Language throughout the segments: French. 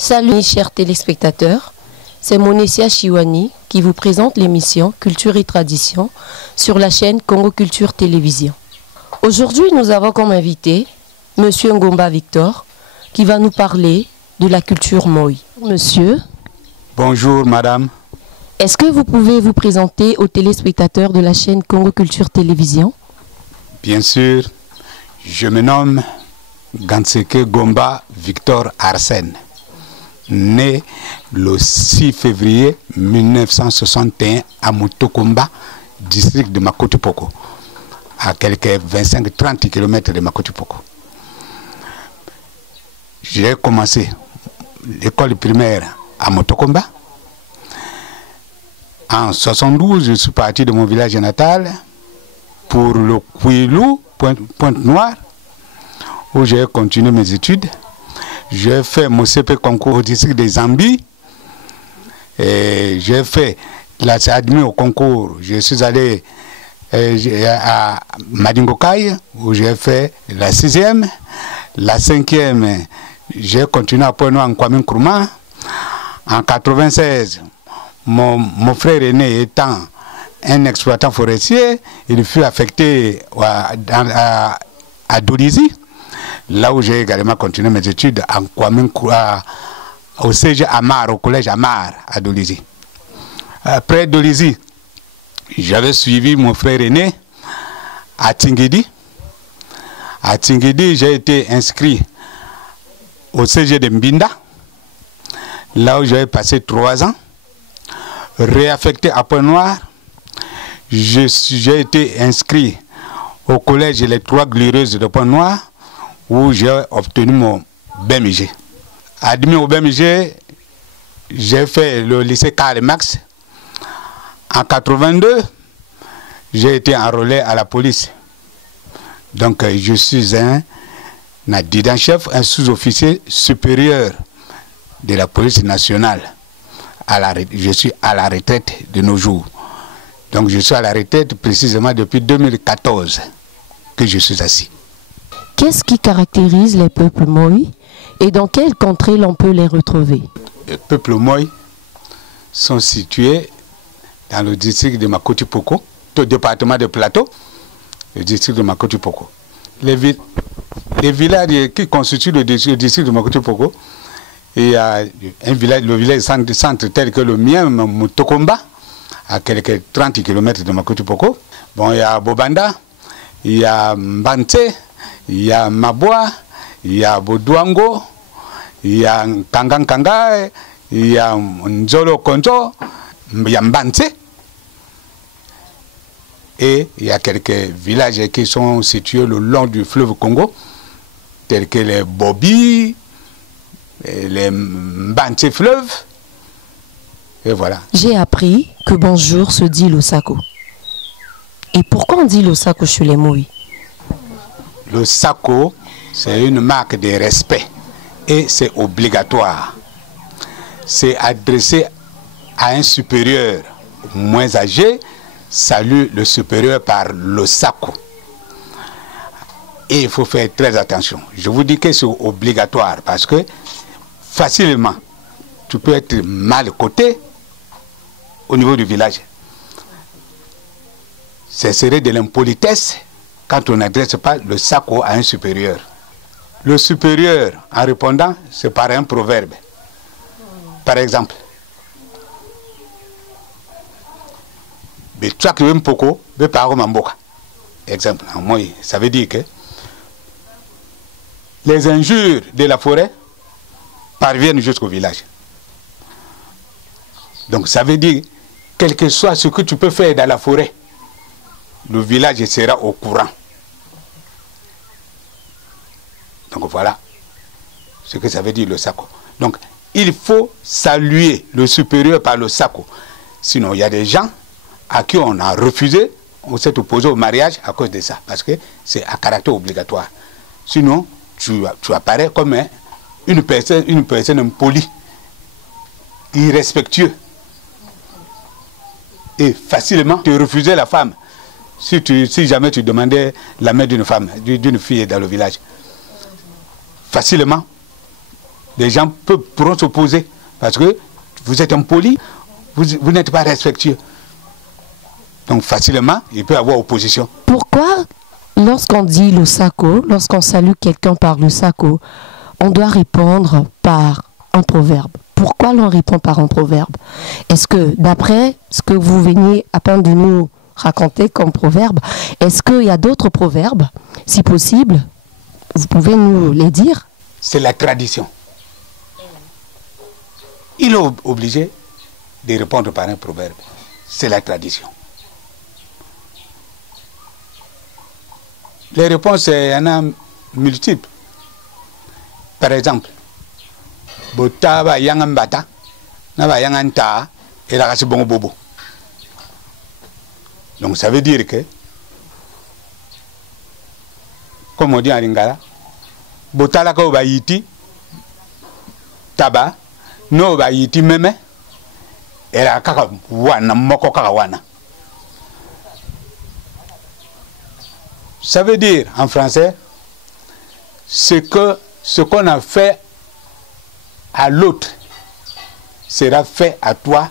Salut chers téléspectateurs, c'est Monessia Chiwani qui vous présente l'émission Culture et Tradition sur la chaîne Congo Culture Télévision. Aujourd'hui, nous avons comme invité Monsieur Ngomba Victor qui va nous parler de la culture Moi. Monsieur. Bonjour madame. Est-ce que vous pouvez vous présenter aux téléspectateurs de la chaîne Congo Culture Télévision? Bien sûr, je me nomme Ganseke Ngomba Victor Arsène, né le 6 février 1961 à Mutokomba, district de Makotipoko, à quelques 25-30 km de Makotipoko. J'ai commencé l'école primaire à Mutokomba. En 72, je suis parti de mon village natal pour le Kouilou, Pointe-Noire, où j'ai continué mes études. J'ai fait mon CP concours au district des Zambie. Et j'ai fait admis au concours. Je suis allé à Madingokai, où j'ai fait la 6e. La 5e, j'ai continué à Pointe-Noire en Kwame Nkrumah. En 96, mon frère aîné étant un exploitant forestier, il fut affecté à Dolisie, là où j'ai également continué mes études en au CG Amar, au collège Amar à Dolisie. Après Dolisie, j'avais suivi mon frère aîné à Tingidi. À Tingidi, j'ai été inscrit au CG de Mbinda, là où j'avais passé 3 ans. Réaffecté à Pointe-Noire, j'ai été inscrit au collège Les Trois Glorieuses de Pointe-Noire, où j'ai obtenu mon BMG. Admis au BMG, j'ai fait le lycée Karl Marx. En 82, j'ai été enrôlé à la police. Donc je suis un adjudant-chef, un sous-officier supérieur de la police nationale. Je suis à la retraite de nos jours. Donc je suis à la retraite précisément depuis 2014 que je suis assis. Qu'est-ce qui caractérise les peuples Moi et dans quelles contrées l'on peut les retrouver? Les peuples Moi sont situés dans le district de Makotipoko, au département de Plateau, le district de Makotipoko. Les villages qui constituent le district de Makotipoko, il y a un village, le village centre tel que le mien, Mutokomba, à quelques 30 km de Makotipoko. Bon, il y a Bobanda, il y a Mbante, il y a Mabwa, il y a Bodouango, il y a Kangankanga, il y a Nzolo Konzo, il y a Mbante. Et il y a quelques villages qui sont situés le long du fleuve Congo, tels que les Bobi, les Mbante fleuves. Et voilà. J'ai appris que bonjour se dit Losako. Et pourquoi on dit Losako chez les Moi? Le Sako, c'est une marque de respect et c'est obligatoire. C'est adressé à un supérieur moins âgé, salue le supérieur par le Sako. Et il faut faire très attention. Je vous dis que c'est obligatoire parce que facilement, tu peux être mal coté au niveau du village. Ce serait de l'impolitesse quand on n'adresse pas le Sako à un supérieur. Le supérieur, en répondant, c'est par un proverbe. Par exemple, exemple, moi, ça veut dire que les injures de la forêt parviennent jusqu'au village. Donc ça veut dire, quel que soit ce que tu peux faire dans la forêt, le village sera au courant. Donc voilà ce que ça veut dire le Sako. Donc il faut saluer le supérieur par le Sako. Sinon il y a des gens à qui on a refusé, on s'est opposé au mariage à cause de ça, parce que c'est à caractère obligatoire. Sinon tu apparais comme une personne impolie, irrespectueux. Et facilement tu refusais la femme si jamais tu demandais la main d'une femme, d'une fille dans le village. Facilement des gens pourront s'opposer parce que vous êtes impoli, vous n'êtes pas respectueux. Donc facilement, il peut y avoir opposition. Pourquoi, lorsqu'on dit le sako, lorsqu'on salue quelqu'un par le sako, on doit répondre par un proverbe? Pourquoi l'on répond par un proverbe? Est-ce que, d'après ce que vous veniez à peine de nous raconter comme proverbe, est-ce qu'il y a d'autres proverbes? Si possible, vous pouvez nous les dire? C'est la tradition. Il est obligé de répondre par un proverbe. C'est la tradition. Les réponses, il y en a multiples. Par exemple, Botaba Yangambata, Nava Yanganta, et la race bon bobo. Donc ça veut dire que, comme on dit en lingala, Botala ko ba yiti, taba, no ba yiti meme, et la kaka wana, moko kaka wana. Ça veut dire en français, ce qu'on a fait à l'autre sera fait à toi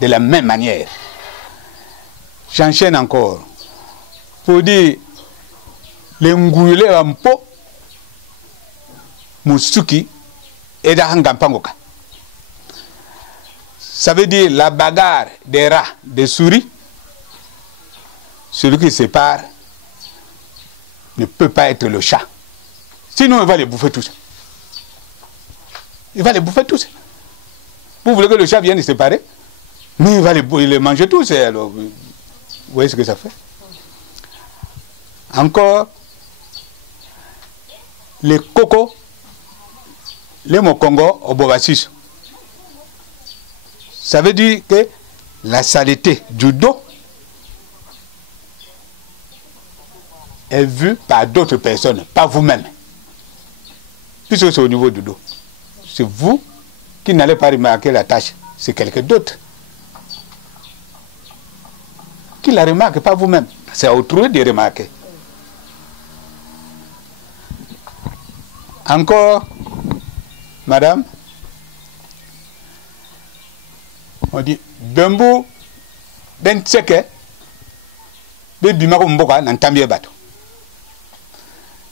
de la même manière. J'enchaîne encore. Pour dire, les ngouilles en pot, musuki et d'angampangoka. Ça veut dire la bagarre des rats, des souris, celui qui sépare ne peut pas être le chat. Sinon, il va les bouffer tous. Il va les bouffer tous. Vous voulez que le chat vienne les séparer? Mais il va les manger tous. Alors, vous voyez ce que ça fait? Encore, les cocos, les mokongo au bobasis. Ça veut dire que la saleté du dos est vue par d'autres personnes, pas vous-même. Puisque c'est au niveau du dos. C'est vous qui n'allez pas remarquer la tâche, c'est quelqu'un d'autre qui la remarque, pas vous-même. C'est à autrui de remarquer. Encore, madame, on dit Bembo Ben Tseke Bebimako Mboka Nantambie Bato.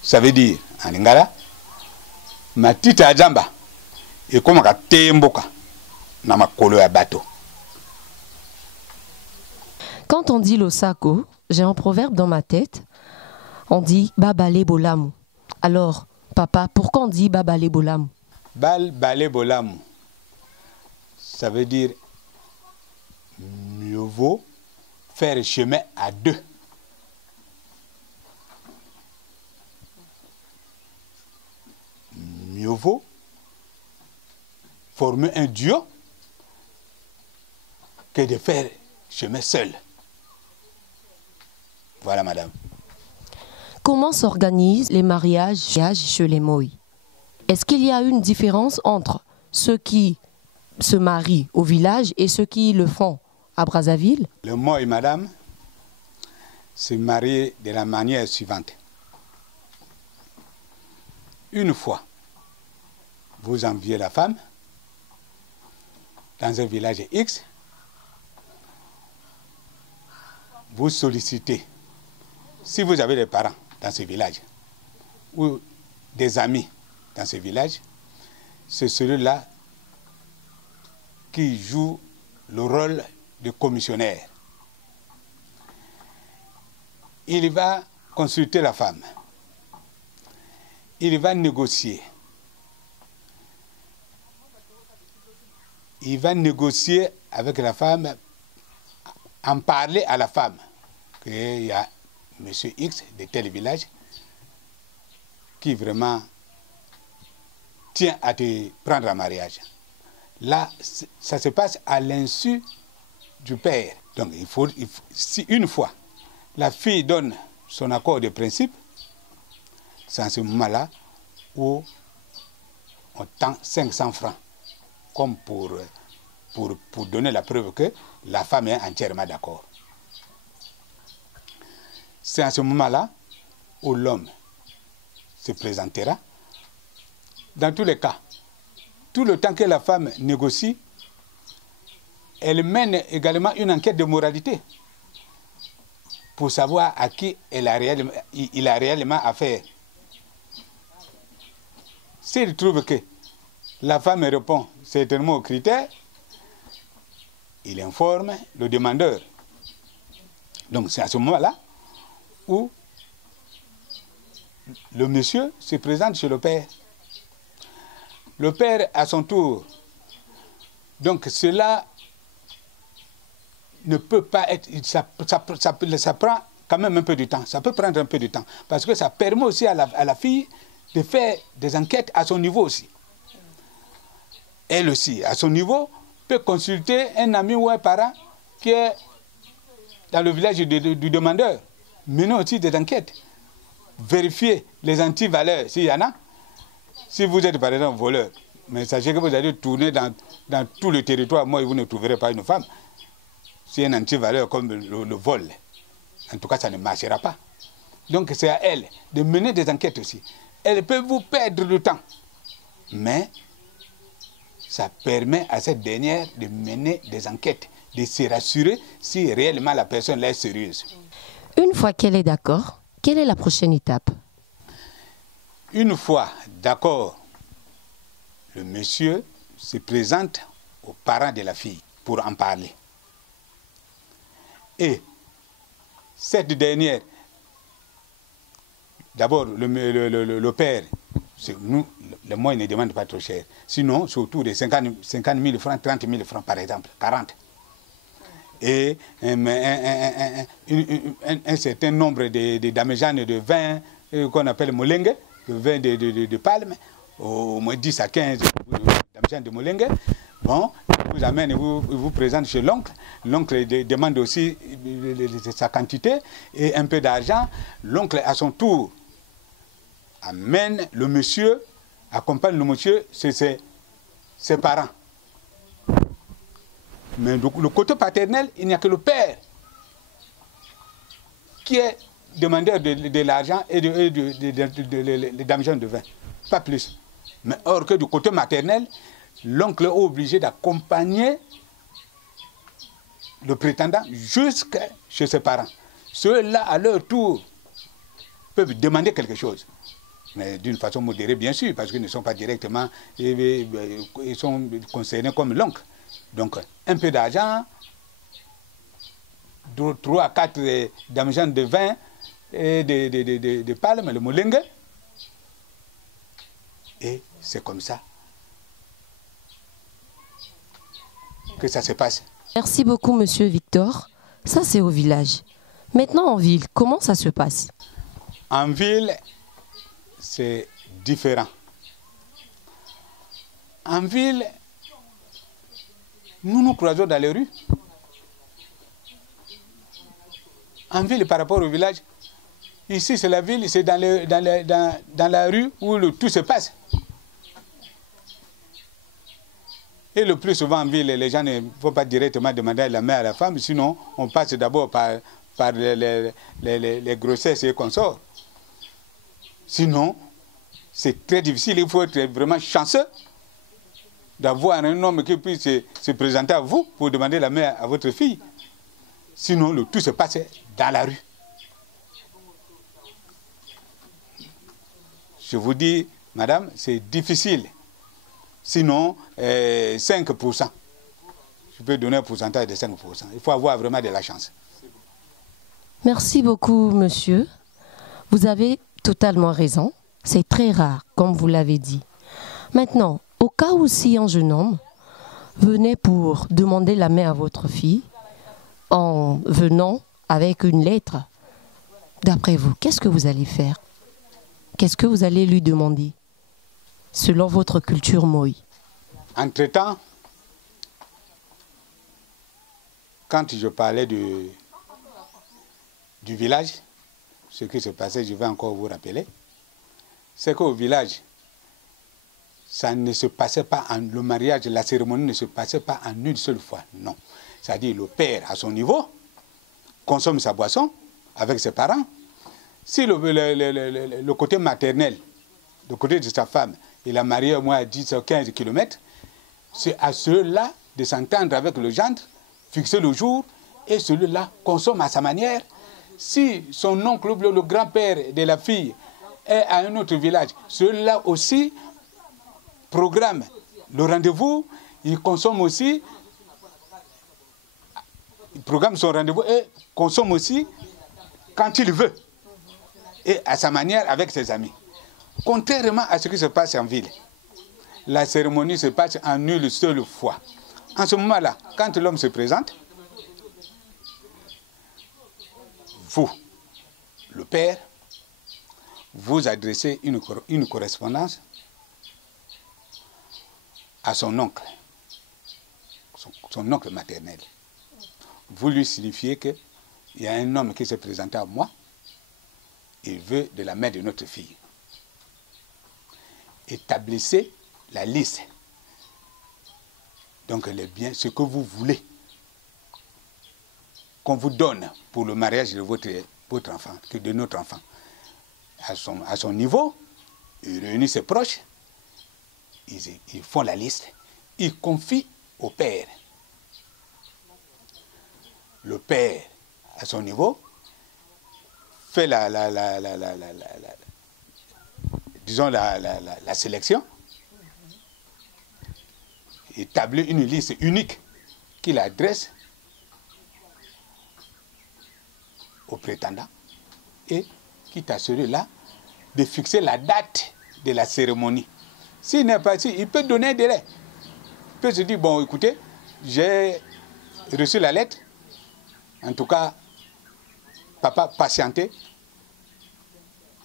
Ça veut dire en lingala, ma tita ajamba et comme ka temboka na makolo ya bato. Quand on dit l'osako, j'ai un proverbe dans ma tête. On dit babale bolamu. Alors, papa, pourquoi on dit babale bolamu? Bale bolamu. Ça veut dire mieux vaut faire chemin à deux. Mieux vaut former un duo que de faire chemin seul. Voilà, madame. Comment s'organisent les mariages chez les Moi? Est-ce qu'il y a une différence entre ceux qui se marient au village et ceux qui le font à Brazzaville? Le Moi, madame, se marie de la manière suivante. Une fois, vous enviez la femme dans un village X, vous sollicitez, si vous avez des parents dans ce village ou des amis dans ce village, c'est celui-là qui joue le rôle de commissionnaire. Il va consulter la femme, il va négocier. Il va négocier avec la femme, en parler à la femme, qu'il y a M. X de tel village qui vraiment tient à te prendre en mariage. Là, ça se passe à l'insu du père. Donc, si une fois la fille donne son accord de principe, c'est en ce moment-là où on tend 500 francs. Comme pour donner la preuve que la femme est entièrement d'accord. C'est à ce moment-là où l'homme se présentera. Dans tous les cas, tout le temps que la femme négocie, elle mène également une enquête de moralité pour savoir à qui il a réellement affaire. S'il trouve que la femme répond certainement aux critères, il informe le demandeur. Donc c'est à ce moment-là où le monsieur se présente chez le père. Le père, à son tour, donc cela ne peut pas être, ça prend quand même un peu de temps, ça peut prendre un peu de temps, parce que ça permet aussi à la fille de faire des enquêtes à son niveau aussi. Elle aussi, à son niveau, peut consulter un ami ou un parent qui est dans le village du demandeur, mener aussi des enquêtes, vérifier les antivaleurs s'il y en a. Si vous êtes par exemple voleur, mais sachez que vous allez tourner dans tout le territoire, moi vous ne trouverez pas une femme. C'est un antivaleur comme le vol. En tout cas, ça ne marchera pas. Donc c'est à elle de mener des enquêtes aussi. Elle peut vous perdre du temps, mais ça permet à cette dernière de mener des enquêtes, de se rassurer si réellement la personne est sérieuse. Une fois qu'elle est d'accord, quelle est la prochaine étape? Une fois d'accord, le monsieur se présente aux parents de la fille pour en parler. Et cette dernière, d'abord le père, nous, le mois ne demande pas trop cher. Sinon, c'est autour de 50 000 francs, 30 000 francs par exemple, 40. Et un certain nombre de damejanes de vin qu'on appelle molengue, le vin de palme, au moins 10 à 15 damejanes de molengue. Bon, il vous amène, il vous présente chez l'oncle. L'oncle demande aussi sa quantité et un peu d'argent. L'oncle, à son tour, amène le monsieur, accompagne le monsieur chez ses parents. Mais le côté paternel, il n'y a que le père qui est demandeur de l'argent et de damejanes de vin. Pas plus. Mais or que du côté maternel, l'oncle est obligé d'accompagner le prétendant jusqu'à chez ses parents. Ceux-là, à leur tour, peuvent demander quelque chose. Mais d'une façon modérée, bien sûr, parce qu'ils ne sont pas directement, ils sont concernés comme l'oncle. Donc, un peu d'argent, 3 à 4 damejanes de vin et de palme, le molengue. Et c'est comme ça que ça se passe. Merci beaucoup, monsieur Victor. Ça, c'est au village. Maintenant, en ville, comment ça se passe? En ville, c'est différent. En ville, nous nous croisons dans les rues. En ville, par rapport au village, ici, c'est la ville, c'est dans la rue où tout se passe. Et le plus souvent en ville, les gens ne vont pas directement demander la main à la femme, sinon on passe d'abord par les grossesses et consorts. Sinon, c'est très difficile, il faut être vraiment chanceux d'avoir un homme qui puisse se présenter à vous pour demander la main à votre fille. Sinon, tout se passe dans la rue. Je vous dis, madame, c'est difficile. Sinon, 5%. Je peux donner un pourcentage de 5%. Il faut avoir vraiment de la chance. Merci beaucoup, monsieur. Vous avez totalement raison. C'est très rare, comme vous l'avez dit. Maintenant, au cas où si un jeune homme venait pour demander la main à votre fille, en venant avec une lettre, d'après vous, qu'est-ce que vous allez faire? Qu'est-ce que vous allez lui demander, selon votre culture Moï? Entre-temps, quand je parlais du village, ce qui se passait, je vais encore vous rappeler, c'est qu'au village, ça ne se passait pas, le mariage, la cérémonie ne se passait pas en une seule fois, non. C'est-à-dire le père, à son niveau, consomme sa boisson avec ses parents. Si le côté maternel, le côté de sa femme, il a marié au moins à 10 ou 15 km, c'est à ceux-là de s'entendre avec le gendre, fixer le jour, et celui-là consomme à sa manière. Si son oncle ou le grand-père de la fille est à un autre village, celui-là aussi programme le rendez-vous, il consomme aussi, il programme son rendez-vous et consomme aussi quand il veut, et à sa manière avec ses amis. Contrairement à ce qui se passe en ville, la cérémonie se passe en une seule fois. En ce moment-là, quand l'homme se présente, vous, le père, vous adressez une correspondance à son oncle, son oncle maternel. Vous lui signifiez qu'il y a un homme qui s'est présenté à moi, il veut de la main de notre fille. Établissez la liste. Donc les biens, ce que vous voulez qu'on vous donne pour le mariage de votre enfant, de notre enfant. À son niveau, il réunit ses proches, ils font la liste, ils confient au père. Le père, à son niveau, fait la sélection, établit une liste unique qu'il adresse au prétendant et quitte à celui-là de fixer la date de la cérémonie. S'il n'est pas ici, il peut donner un délai. Il peut se dire, bon, écoutez, j'ai reçu la lettre, en tout cas, papa, patientez,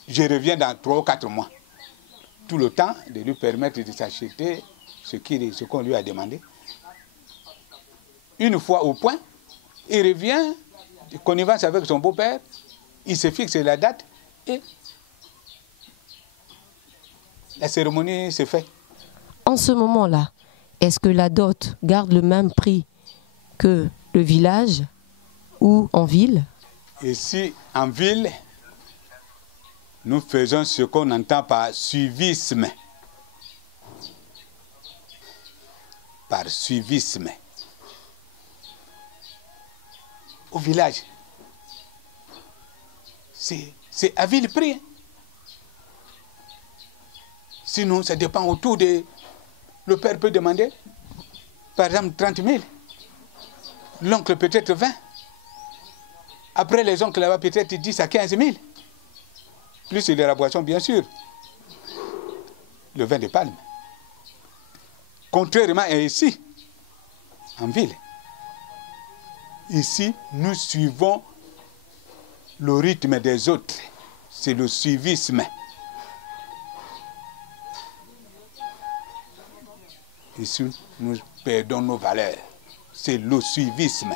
je reviens dans 3 ou 4 mois. Tout le temps de lui permettre de s'acheter ce qu'on lui a demandé. Une fois au point, il revient, connivence avec son beau-père, il se fixe la date et la cérémonie se fait. En ce moment-là, est-ce que la dot garde le même prix que le village ou en ville? Ici, en ville, nous faisons ce qu'on entend par suivisme. Par suivisme. Au village, c'est à vil prix. Sinon, ça dépend autour de... Le père peut demander, par exemple, 30 000. L'oncle peut-être 20. Après, les oncles là-bas, peut-être 10 à 15 000. Plus de la boisson, bien sûr. Le vin de palme. Contrairement à ici, en ville, ici, nous suivons le rythme des autres. C'est le suivisme. Ici, nous perdons nos valeurs. C'est le suivisme.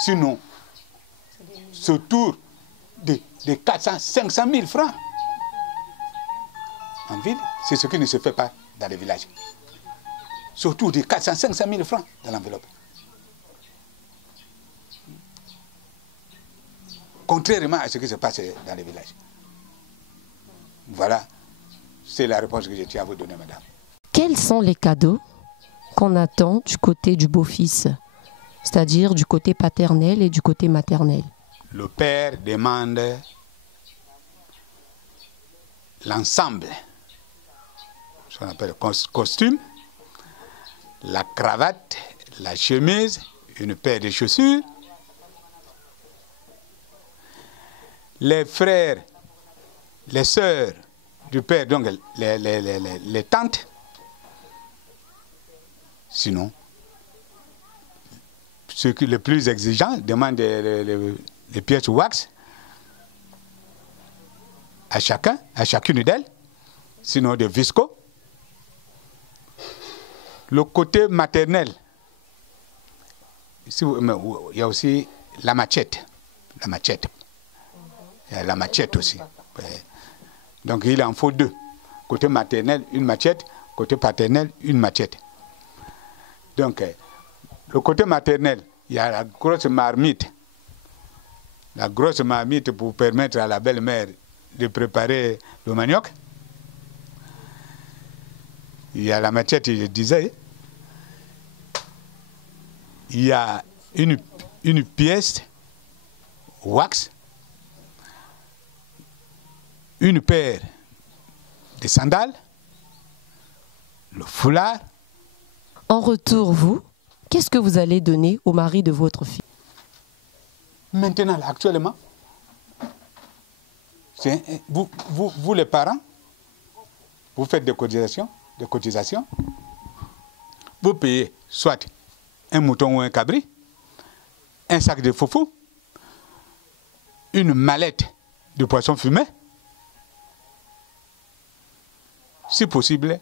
Sinon, ce tour de 400, 500 000 francs en ville, c'est ce qui ne se fait pas dans les villages. Surtout de 400, 500 000 francs dans l'enveloppe. Contrairement à ce qui se passe dans les villages. Voilà, c'est la réponse que je tiens à vous donner, madame. Quels sont les cadeaux qu'on attend du côté du beau-fils, c'est-à-dire du côté paternel et du côté maternel? Le père demande l'ensemble, ce qu'on appelle le costume, la cravate, la chemise, une paire de chaussures. Les frères, les sœurs du père, donc les tantes. Sinon, ceux qui les plus exigeants demandent les pièces wax à chacune d'elles, sinon de visco. Le côté maternel, ici, il y a aussi la machette. La machette. Il y a la machette aussi. Donc il en faut 2. Côté maternel, une machette. Côté paternel, une machette. Donc, le côté maternel, il y a la grosse marmite. La grosse marmite pour permettre à la belle-mère de préparer le manioc. Il y a la matière, je disais, il y a une pièce wax, une paire de sandales, le foulard. En retour, vous, qu'est-ce que vous allez donner au mari de votre fille? Maintenant, là, actuellement, vous les parents, vous faites des cotisations, vous payez soit un mouton ou un cabri, un sac de foufou, une mallette de poisson fumé, si possible,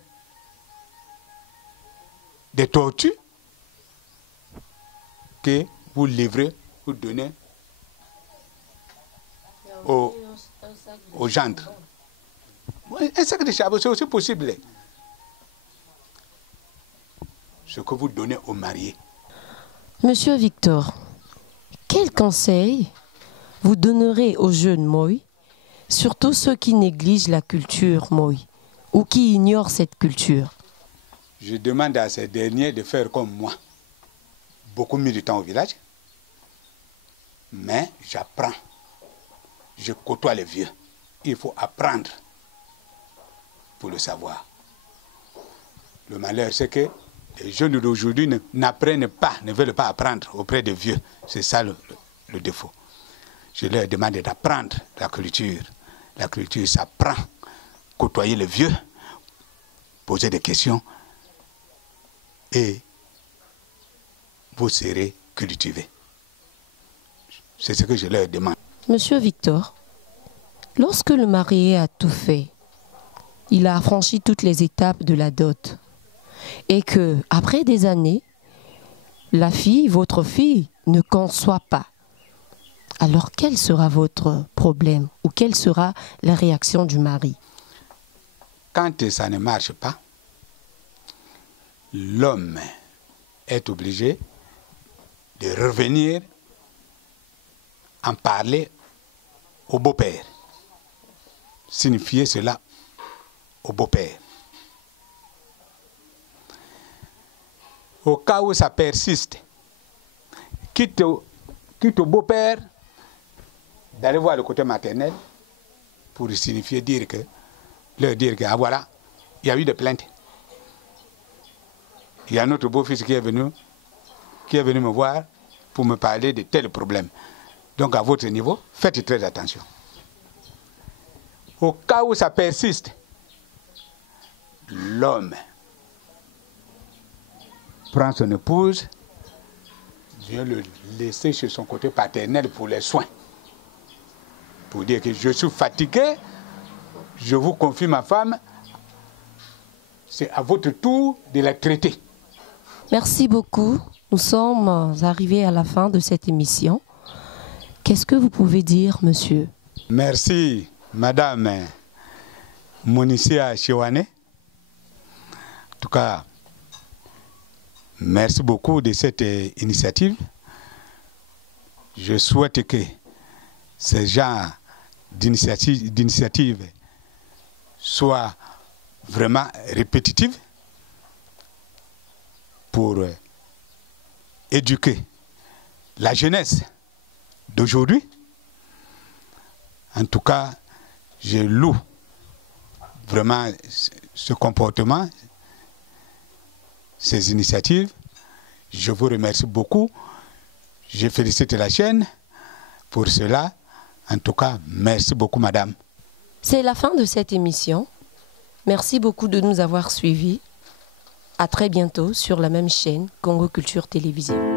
des tortues que vous livrez, vous donnez aux gendres. Un sac de charbon, c'est aussi possible. Ce que vous donnez aux mariés. Monsieur Victor, quel conseil vous donnerez aux jeunes Moi, surtout ceux qui négligent la culture Moi ou qui ignorent cette culture? Je demande à ces derniers de faire comme moi. Beaucoup mis du temps au village, mais j'apprends. Je côtoie les vieux. Il faut apprendre pour le savoir. Le malheur, c'est que les jeunes d'aujourd'hui n'apprennent pas, ne veulent pas apprendre auprès des vieux. C'est ça le défaut. Je leur demande d'apprendre la culture. La culture s'apprend. Côtoyer les vieux, poser des questions et vous serez cultivés. C'est ce que je leur demande. Monsieur Victor, lorsque le marié a tout fait, il a franchi toutes les étapes de la dot, et que, après des années, la fille, votre fille, ne conçoit pas. Alors quel sera votre problème ou quelle sera la réaction du mari? Quand ça ne marche pas, l'homme est obligé de revenir en parler au beau-père. Signifier cela au beau-père. Au cas où ça persiste, quitte au beau-père d'aller voir le côté maternel pour signifier, leur dire que ah voilà, il y a eu des plaintes. Il y a notre beau-fils qui est venu me voir pour me parler de tels problèmes. Donc à votre niveau, faites très attention. Au cas où ça persiste, l'homme prend son épouse, vient le laisser chez son côté paternel pour les soins. Pour dire que je suis fatigué, je vous confie ma femme, c'est à votre tour de la traiter. Merci beaucoup. Nous sommes arrivés à la fin de cette émission. Qu'est-ce que vous pouvez dire, monsieur? Merci, madame Monicia Chiwane. En tout cas, merci beaucoup de cette initiative. Je souhaite que ce genre d'initiative soit vraiment répétitive pour éduquer la jeunesse d'aujourd'hui. En tout cas, je loue vraiment ce comportement, ces initiatives. Je vous remercie beaucoup. Je félicite la chaîne pour cela. En tout cas, merci beaucoup, madame. C'est la fin de cette émission. Merci beaucoup de nous avoir suivis. À très bientôt sur la même chaîne, Congo Culture Télévision.